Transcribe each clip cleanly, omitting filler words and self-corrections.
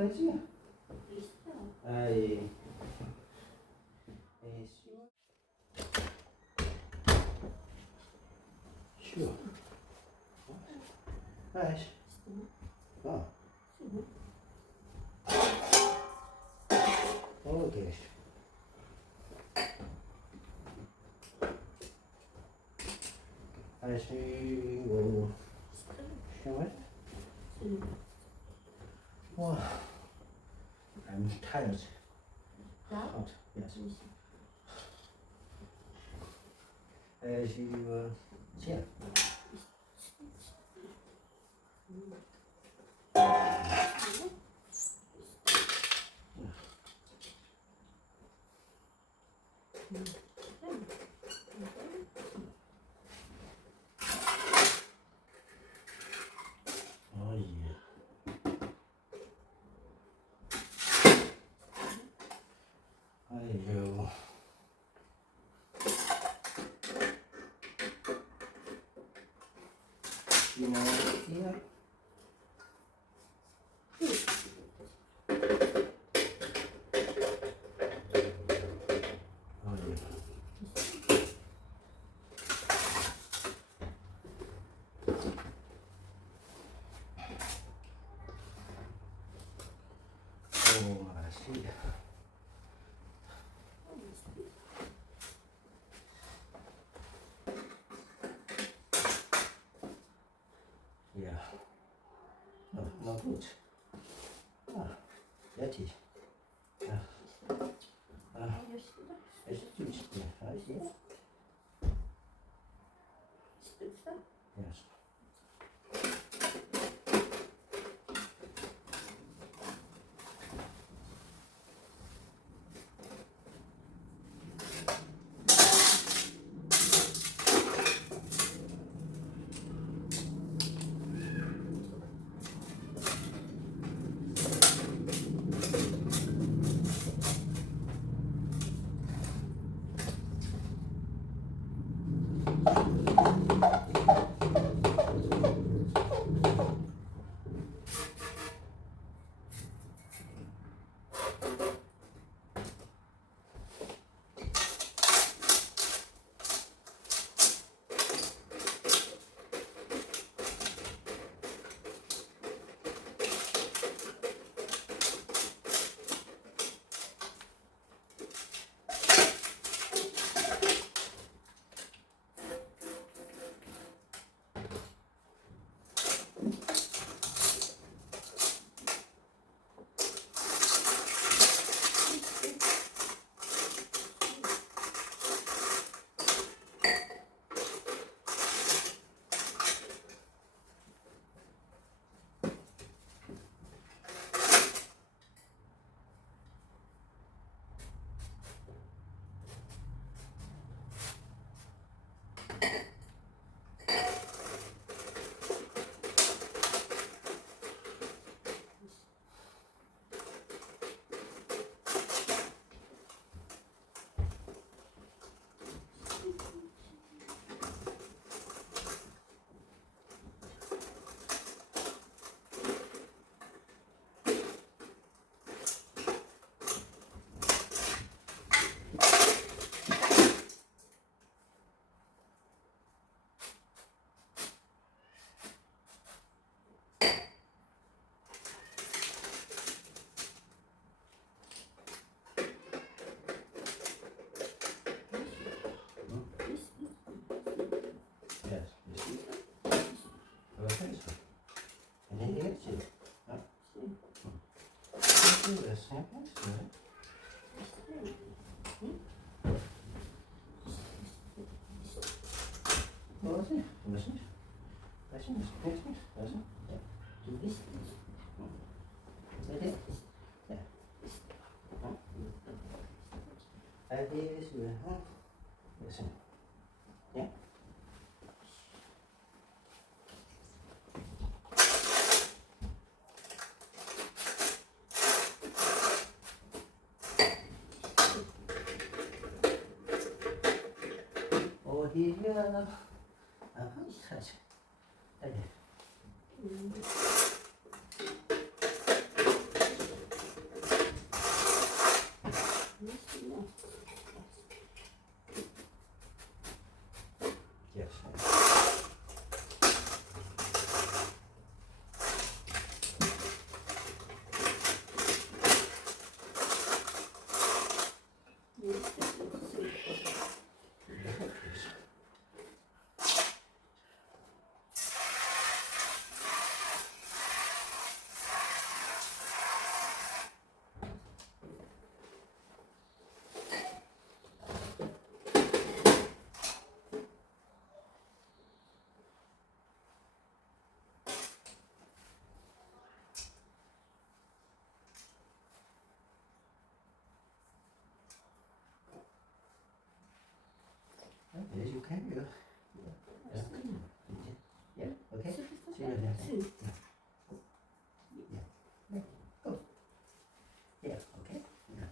있어야지. 있어. 아이. 쉬워. 아이씨. 오케이. 아이고. 쉬워? Wow, I'm tired. Hot, yes. As you see. Oh yeah. 아이고. 이모야. 오, 아시. Ja. Na gut. Fertig. Es ist gut. Ja, ich sehe. Yes. 어디야? 아, 사실. 아니. Okay, good. Yeah. Yeah, okay. See you later. Yeah. Go. Yeah, okay. Yeah.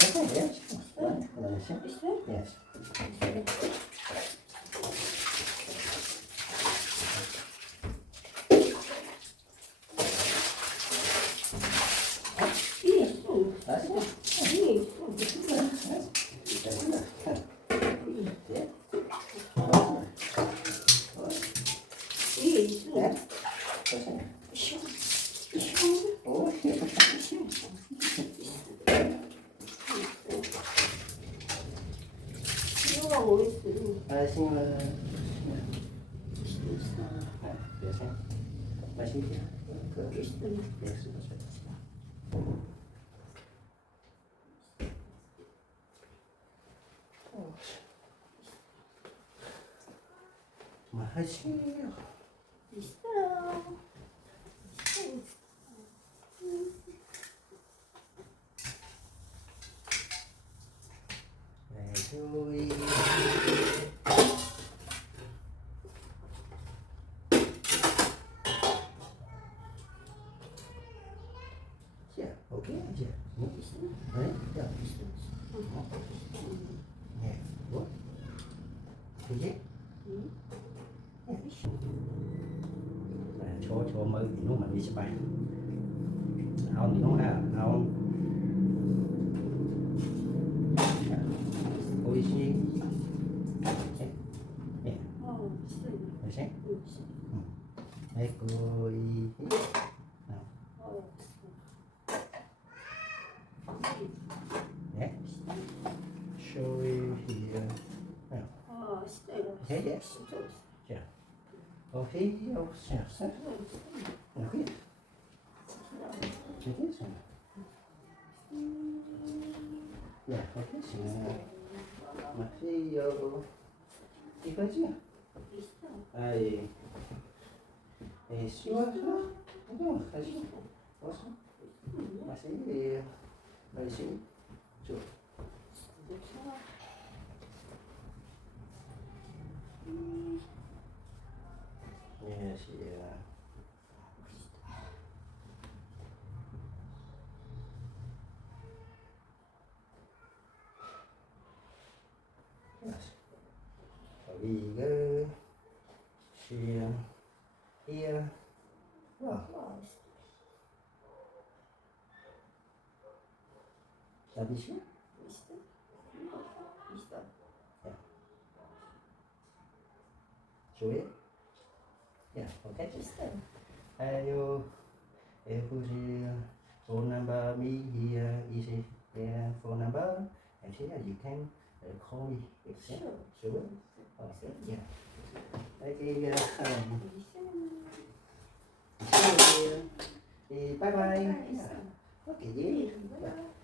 Okay, yes. Yes. 맛이요. 조이. 자, 오케이. 자, 네, 자, 네, 뭐? 이제? Cho mới thì nó mình đi sẽ bay áo thì nó áo ôi xí đấy xem đấy coi nào đấy show here nào thế đấy chà okay okay okay yeah okay so Mario 이거지? 아이 쉬워 이거 다시 어서 맛이 맛이 줘 yes yeah Liga here Sabes? Joey? Yeah, okay. Ayo, phone number me here is yeah, phone number and here you can call me. Sure. Okay, yeah. Okay, bye bye. Okay, yeah.